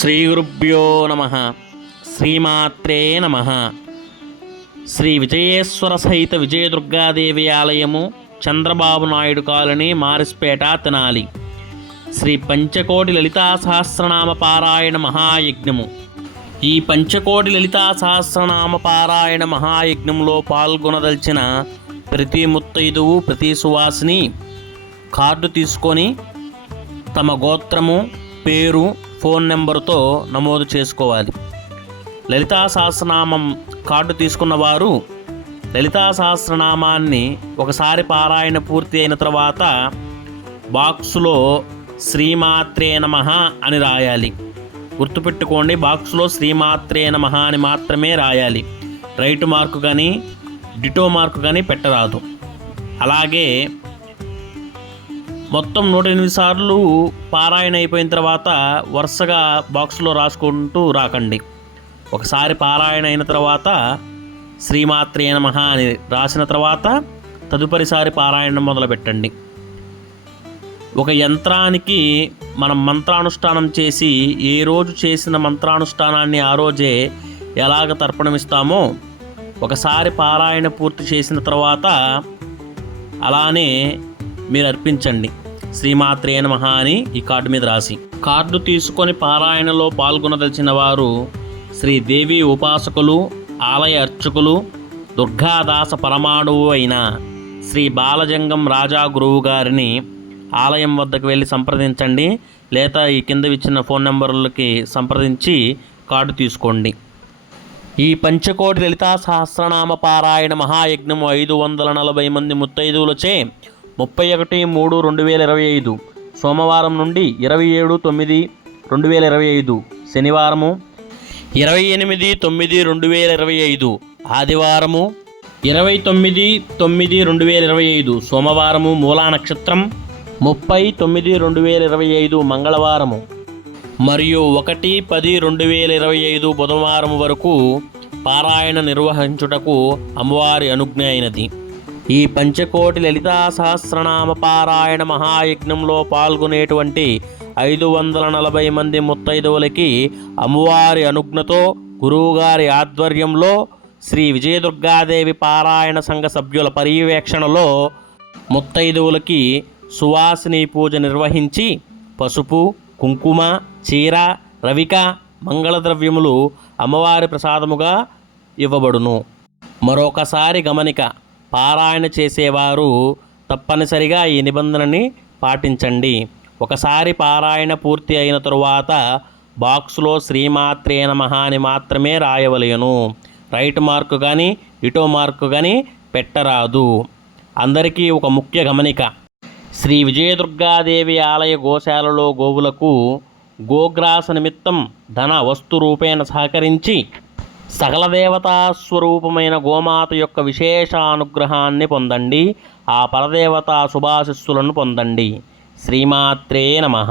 శ్రీ గురుభ్యో నమ. శ్రీమాత్రే నమ. శ్రీ విజయేశ్వర సహిత విజయదుర్గాదేవి ఆలయము చంద్రబాబు నాయుడు కాలనీ మారిస్పేట తినాలి. శ్రీ పంచకోటి లలితా సహస్రనామ పారాయణ మహాయజ్ఞము. ఈ పంచకోటి లలితా సహస్రనామ పారాయణ మహాయజ్ఞంలో పాల్గొనదలిచిన ప్రతి ముత్తైదువు ప్రతి సువాసిని కార్డు తీసుకొని తమ గోత్రము పేరు ఫోన్ నెంబరుతో నమోదు చేసుకోవాలి. లలితా సహస్రనామం కార్డు తీసుకున్న వారు లలితా సహస్రనామాన్ని ఒకసారి పారాయణ పూర్తి అయిన తర్వాత బాక్సులో శ్రీమాత్రే నమ అని రాయాలి. గుర్తుపెట్టుకోండి బాక్స్లో శ్రీమాత్రే నమ అని మాత్రమే రాయాలి. రైట్ మార్కు కానీ డిటో మార్కు కానీ పెట్టరాదు. అలాగే మొత్తం నూట ఎనిమిది సార్లు పారాయణ అయిపోయిన తర్వాత వరుసగా బాక్స్లో రాసుకుంటూ రాకండి. ఒకసారి పారాయణ అయిన తర్వాత శ్రీమాత్రే నమ అని రాసిన తర్వాత తదుపరిసారి పారాయణం మొదలుపెట్టండి. ఒక యంత్రానికి మనం మంత్రానుష్ఠానం చేసి ఏ రోజు చేసిన మంత్రానుష్ఠానాన్ని ఆ రోజే ఎలాగ తర్పణమిస్తామో ఒకసారి పారాయణ పూర్తి చేసిన తర్వాత అలానే మీరు అర్పించండి శ్రీమాత్రే నమ అని ఈ కార్డు మీద రాసి. కార్డు తీసుకొని పారాయణలో పాల్గొనదలిచిన వారు శ్రీదేవి ఉపాసకులు ఆలయ అర్చకులు దుర్గాదాస పరమాణువు అయిన శ్రీ బాలజంగం రాజా గురువు గారిని ఆలయం వద్దకు వెళ్ళి సంప్రదించండి. లేదా ఈ కింద ఇచ్చిన ఫోన్ నెంబర్లకి సంప్రదించి కార్డు తీసుకోండి. ఈ పంచకోటి లలితా సహస్రనామ పారాయణ మహాయజ్ఞము ఐదు వందల నలభై మంది ముత్తైదువులచే ముప్పై ఒకటి మూడు రెండు వేల ఇరవై ఐదు. సోమవారం నుండి ఇరవై ఏడు తొమ్మిది రెండు వేల ఇరవై ఐదు. శనివారము ఇరవై ఎనిమిది తొమ్మిది రెండు వేల ఇరవై ఐదు. ఆదివారము ఇరవై తొమ్మిది తొమ్మిది రెండు వేల ఇరవై ఐదు. సోమవారము మూలా నక్షత్రం ముప్పై తొమ్మిది రెండు వేల ఇరవై ఐదు మంగళవారము. మరియు ఒకటి పది రెండు వేల ఇరవై ఐదు బుధవారం వరకు పారాయణ నిర్వహించుటకు అమ్మవారి అనుజ్ఞ అయినది. ఈ పంచకోటి లలితా సహస్రనామ పారాయణ మహాయజ్ఞంలో పాల్గొనేటువంటి ఐదు వందల నలభై మంది ముత్తైదువులకి అమ్మవారి అనుజ్ఞతో గురువుగారి ఆధ్వర్యంలో శ్రీ విజయదుర్గాదేవి పారాయణ సంఘ సభ్యుల పర్యవేక్షణలో ముత్తైదువులకి సువాసిని పూజ నిర్వహించి పసుపు కుంకుమ చీర రవిక మంగళద్రవ్యములు అమ్మవారి ప్రసాదముగా ఇవ్వబడును. మరొకసారి గమనిక. పారాయణ చేసేవారు తప్పనిసరిగా ఈ నిబంధనని పాటించండి. ఒకసారి పారాయణ పూర్తి అయిన తరువాత బాక్స్లో శ్రీమాత్రే నమ అని మాత్రమే రాయవలయను రైట్ మార్కు కానీ ఇటో మార్కు కానీ పెట్టరాదు. అందరికీ ఒక ముఖ్య గమనిక. శ్రీ విజయదుర్గాదేవి ఆలయ గోశాలలో గోవులకు గోగ్రాస నిమిత్తం ధన వస్తు రూపేణ సహకరించి సకల దేవతా స్వరూపమైన గోమాత యొక్క విశేష అనుగ్రహాన్ని పొందండి. ఆ పరదేవతా శుభాశిస్సులను పొందండి. శ్రీమాత్రే నమః.